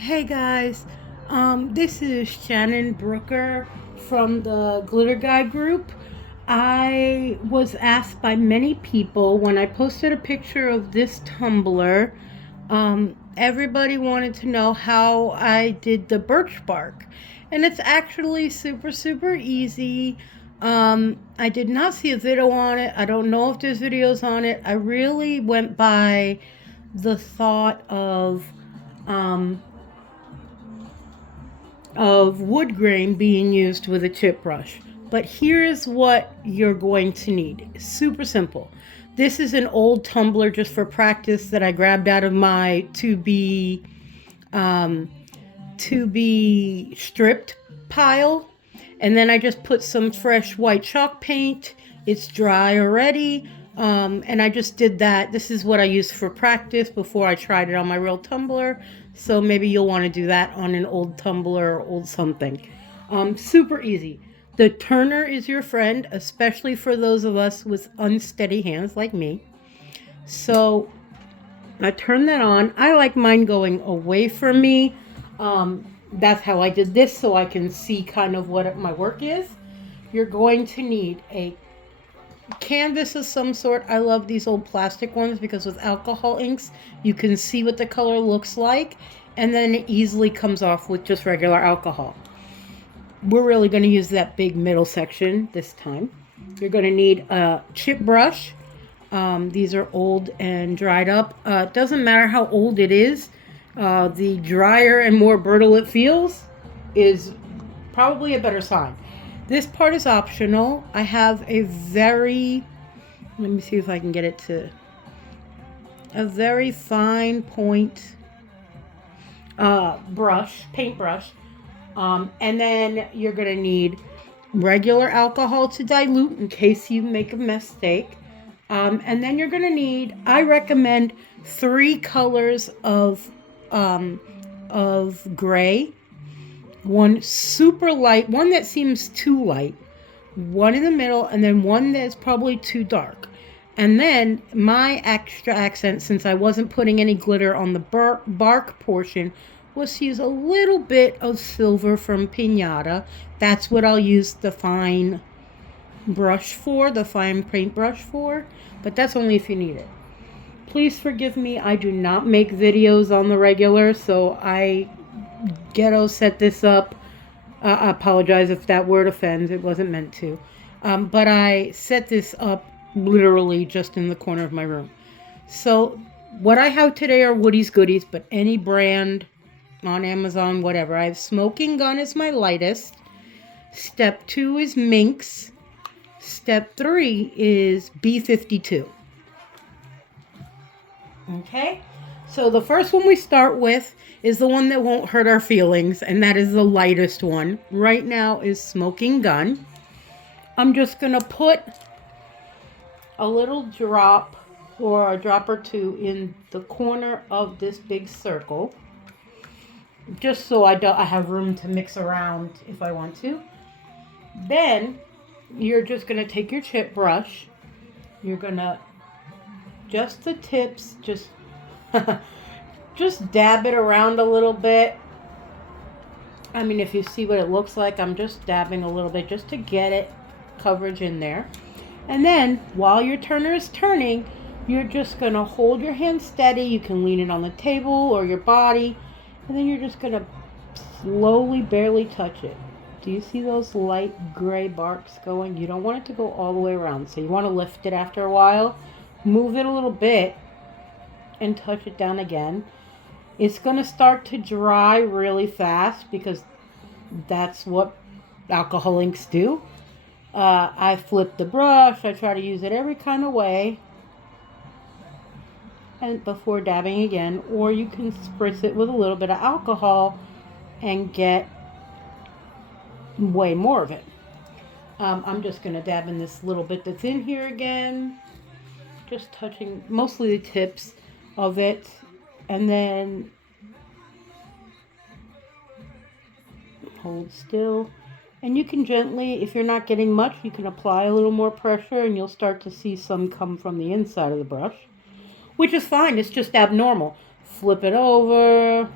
Hey guys, this is Shannon Brooker from the Glitter Guy group. I was asked by many people when I posted a picture of this tumbler. Everybody wanted to know how I did the birch bark, and it's actually super easy. I did not see a video on it. I don't know if there's videos on it. I really went by the thought um, of wood grain being used with a chip brush. But here's what you're going to need. Super simple. This is an old tumbler just for practice that I grabbed out of my um, to be stripped pile. And then I just put some fresh white chalk paint. It's dry already. And I just did that. This is what I used for practice before I tried it on my real tumbler. So maybe you'll want to do that on an old tumbler or old something. Super easy. The turner is your friend, especially for those of us with unsteady hands like me. So I turn that on. I like mine going away from me. That's how I did this, so I can see kind of what my work is. You're going to need a canvas of some sort. I love these old plastic ones because with alcohol inks, you can see what the color looks like, and then it easily comes off with just regular alcohol. We're really going to use that big middle section this time. You're going to need a chip brush. These are old and dried up. It doesn't matter how old it is. The drier and more brittle it feels is probably a better sign. This part is optional. I have a let me see if I can get it to a very fine point paintbrush. And then you're going to need regular alcohol to dilute in case you make a mistake. And then you're going to need, I recommend 3 colors of gray. One super light, one that seems too light, one in the middle, and then one that's probably too dark. And then my extra accent, since I wasn't putting any glitter on the bark portion, was to use a little bit of silver from Piñata. That's what I'll use the fine brush for, the fine paintbrush for, but that's only if you need it. Please forgive me, I do not make videos on the regular, so I ghetto set this up. I apologize if that word offends. It wasn't meant to. But I set this up literally just in the corner of my room. So what I have today are Woody's Goodies, but any brand on Amazon, whatever. I have Smoking Gun as my lightest. Step 2 is Minx. Step 3 is B52. Okay? So the first one we start with is the one that won't hurt our feelings, and that is the lightest one. Right now is Smoking Gun. I'm just going to put a little drop or a drop or two in the corner of this big circle, just so I have room to mix around if I want to. Then you're just going to take your chip brush. You're going to, just the tips, just dab it around a little bit. I mean, if you see what it looks like, I'm just dabbing a little bit just to get it coverage in there. And then while your turner is turning, you're just going to hold your hand steady. You can lean it on the table or your body. And then you're just going to slowly, barely touch it. Do you see those light gray barks going? You don't want it to go all the way around. So you want to lift it after a while. Move it a little bit and touch it down again. It's going to start to dry really fast because that's what alcohol inks do. I flip the brush. I try to use it every kind of way and before dabbing again. Or you can spritz it with a little bit of alcohol and get way more of it. I'm just going to dab in this little bit that's in here again. Just touching mostly the tips of it, and then hold still. And you can gently, if you're not getting much, you can apply a little more pressure and you'll start to see some come from the inside of the brush, which is fine. It's just abnormal. Flip it over,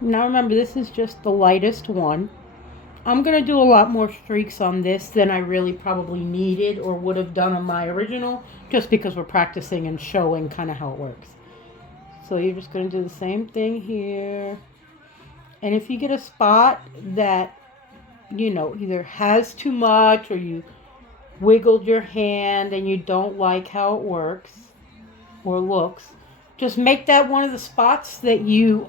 Now remember, this is just the lightest one. I'm going to do a lot more streaks on this than I really probably needed or would have done on my original, just because we're practicing and showing kind of how it works. So you're just going to do the same thing here. And if you get a spot that, you know, either has too much or you wiggled your hand and you don't like how it works or looks, just make that one of the spots that you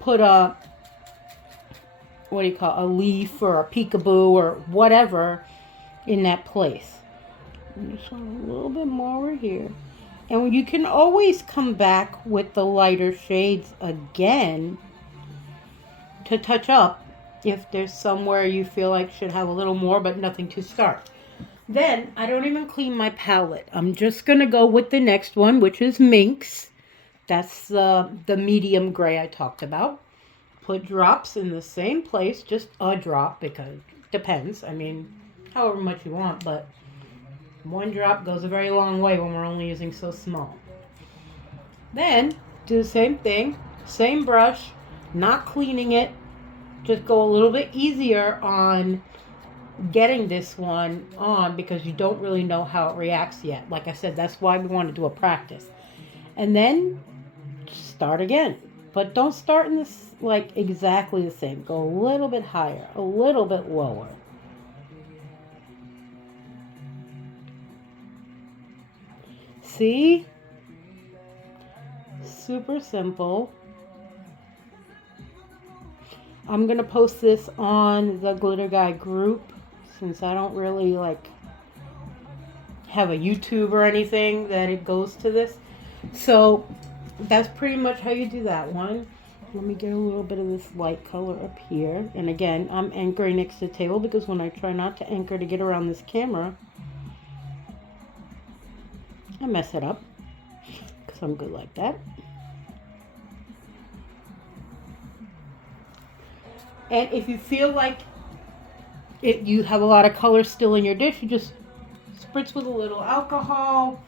put a, what do you call it, a leaf or a peekaboo or whatever in that place. Just a little bit more over here. And you can always come back with the lighter shades again to touch up if there's somewhere you feel like should have a little more but nothing to start. Then I don't even clean my palette. I'm just going to go with the next one, which is Minx. That's the medium gray I talked about. Put drops in the same place, just a drop, because it depends. I mean, however much you want, but one drop goes a very long way when we're only using so small. Then do the same thing, same brush, not cleaning it. Just go a little bit easier on getting this one on because you don't really know how it reacts yet. Like I said, that's why we want to do a practice. And then start again. But don't start in this like exactly the same. Go a little bit higher, a little bit lower. See? Super simple. I'm going to post this on the Glitter Guy group since I don't really like have a YouTube or anything that it goes to this. So that's pretty much how you do that one. Let me get a little bit of this light color up here. And again, I'm anchoring next to the table because when I try not to anchor to get around this camera, I mess it up because I'm good like that. And if you feel like you have a lot of color still in your dish, you just spritz with a little alcohol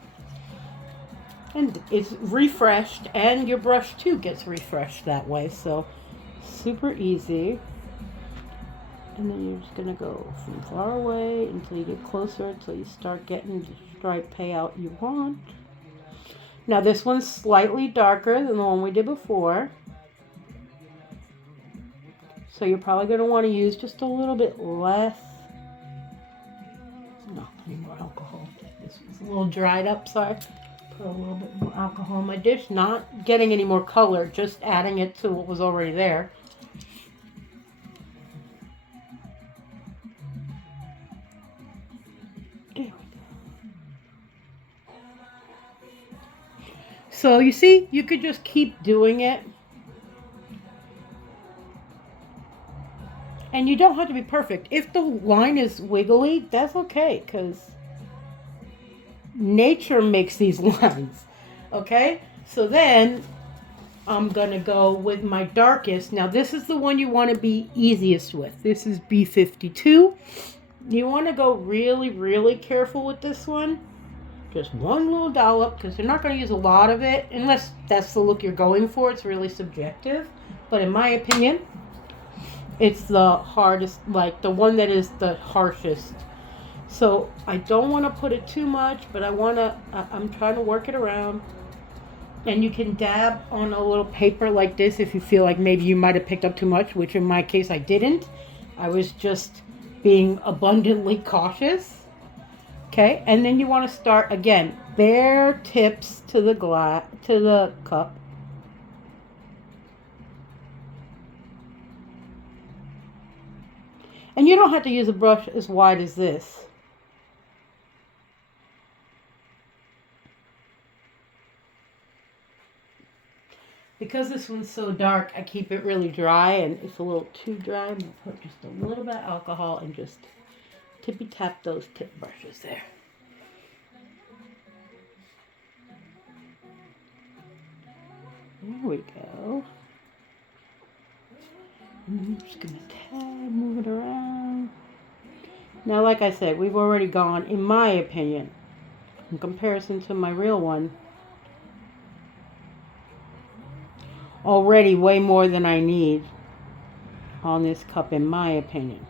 and it's refreshed, and your brush too gets refreshed that way. So super easy. And then you're just gonna go from far away until you get closer, until you start getting the stripe payout you want. Now this one's slightly darker than the one we did before, so you're probably going to want to use just a little bit less. No, I need more alcohol. This was a little dried up, sorry. Put a little bit more alcohol in my dish. Not getting any more color, just adding it to what was already there. There we go. So you see, you could just keep doing it. And you don't have to be perfect. If the line is wiggly, that's okay, because nature makes these lines. Okay? So then I'm going to go with my darkest. Now this is the one you want to be easiest with. This is B52. You want to go really, really careful with this one. Just one little dollop, because you're not going to use a lot of it, unless that's the look you're going for. It's really subjective. But in my opinion, it's the hardest, like the one that is the harshest. So I don't want to put it too much, but I'm trying to work it around. And you can dab on a little paper like this if you feel like maybe you might have picked up too much, which in my case I didn't. I was just being abundantly cautious. Okay, and then you want to start again, bare tips to the cup. And you don't have to use a brush as wide as this. Because this one's so dark, I keep it really dry, and it's a little too dry. I'm going to put just a little bit of alcohol and just tippy tap those tip brushes there. There we go. I'm just going to move it around. Now, like I said, we've already gone, in my opinion, in comparison to my real one, already way more than I need on this cup, in my opinion.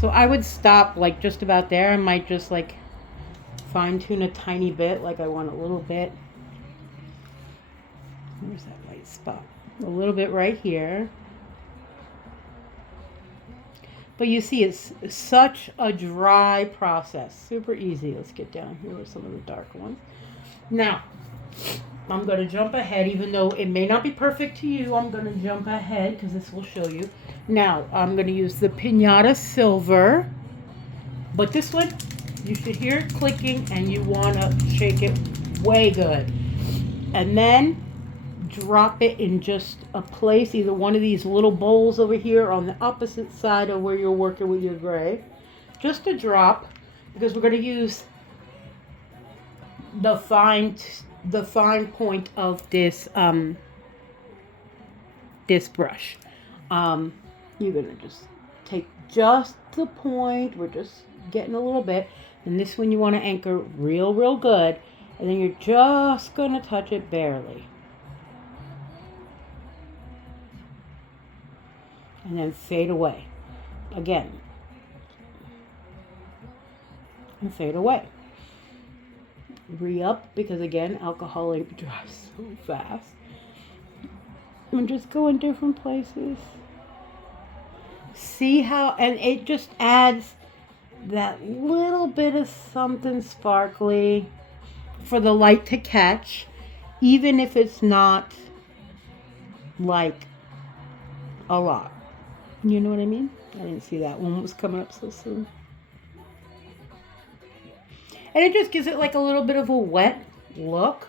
So I would stop like just about there. I might just like fine tune a tiny bit, like I want a little bit. Where's that white spot? A little bit right here. But you see, it's such a dry process. Super easy. Let's get down here with some of the darker ones. Now, I'm going to jump ahead, even though it may not be perfect to you. I'm going to jump ahead because this will show you. Now, I'm going to use the Piñata Silver. But this one, you should hear it clicking and you want to shake it way good. And then drop it in just a place, either one of these little bowls over here on the opposite side of where you're working with your gray. Just a drop, because we're going to use the fine point of this this brush. You're going to just take just the point. We're just getting a little bit. And this one you want to anchor real good. And then you're just going to touch it barely. And then fade away. Again. And fade away. Re-up, because again, alcohol ink dries so fast. And just go in different places. See how, and it just adds that little bit of something sparkly for the light to catch, even if it's not like a lot. You know what I mean? I didn't see that one was coming up so soon. And it just gives it like a little bit of a wet look.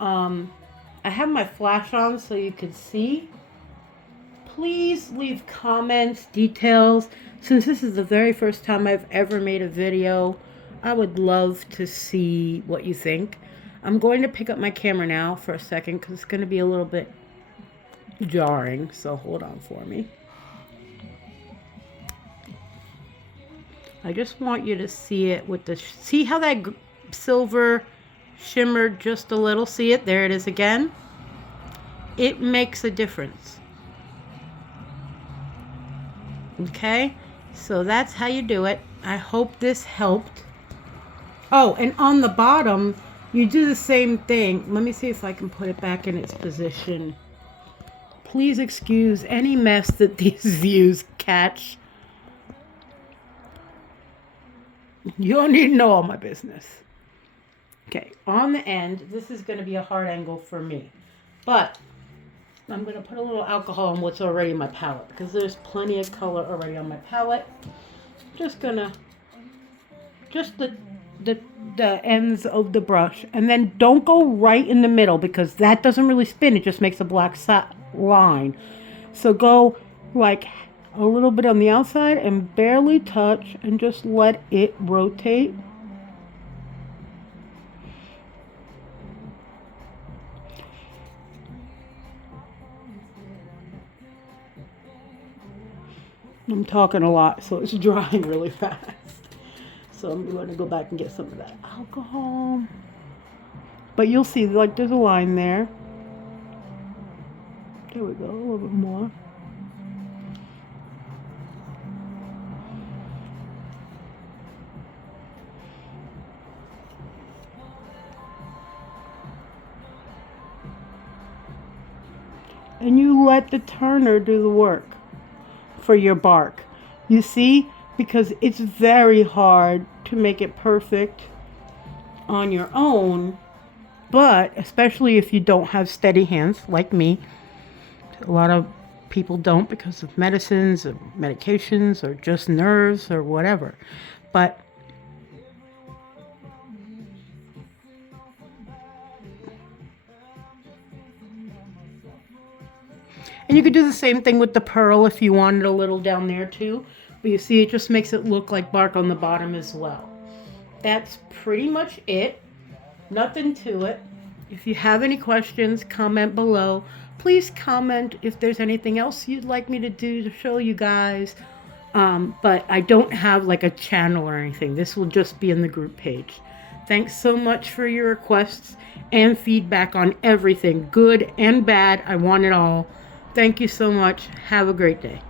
I have my flash on so you can see. Please leave comments, details. Since this is the very first time I've ever made a video, I would love to see what you think. I'm going to pick up my camera now for a second because it's going to be a little bit jarring, so hold on for me. I just want you to see it with the, see how that silver shimmered just a little? See it? There it is again. It makes a difference. Okay, so that's how you do it. I hope this helped. Oh, and on the bottom, you do the same thing. Let me see if I can put it back in its position. Please excuse any mess that these views catch. You don't need to know all my business. Okay, on the end, this is going to be a hard angle for me. But I'm going to put a little alcohol on what's already in my palette, because there's plenty of color already on my palette. Just going to, just the ends of the brush. And then don't go right in the middle, because that doesn't really spin. It just makes a black line. So go like a little bit on the outside and barely touch and just let it rotate. I'm talking a lot, so it's drying really fast. So I'm going to go back and get some of that alcohol. But you'll see, like, there's a line there. There we go, a little bit more. And you let the turner do the work for your bark. You see? Because it's very hard to make it perfect on your own, but especially if you don't have steady hands like me. A lot of people don't because of medicines or medications or just nerves or whatever. But and you could do the same thing with the pearl if you wanted a little down there too. But you see, it just makes it look like bark on the bottom as well. That's pretty much it. Nothing to it. If you have any questions, comment below. Please comment if there's anything else you'd like me to do to show you guys. But I don't have like a channel or anything. This will just be in the group page. Thanks so much for your requests and feedback on everything, good and bad. I want it all. Thank you so much. Have a great day.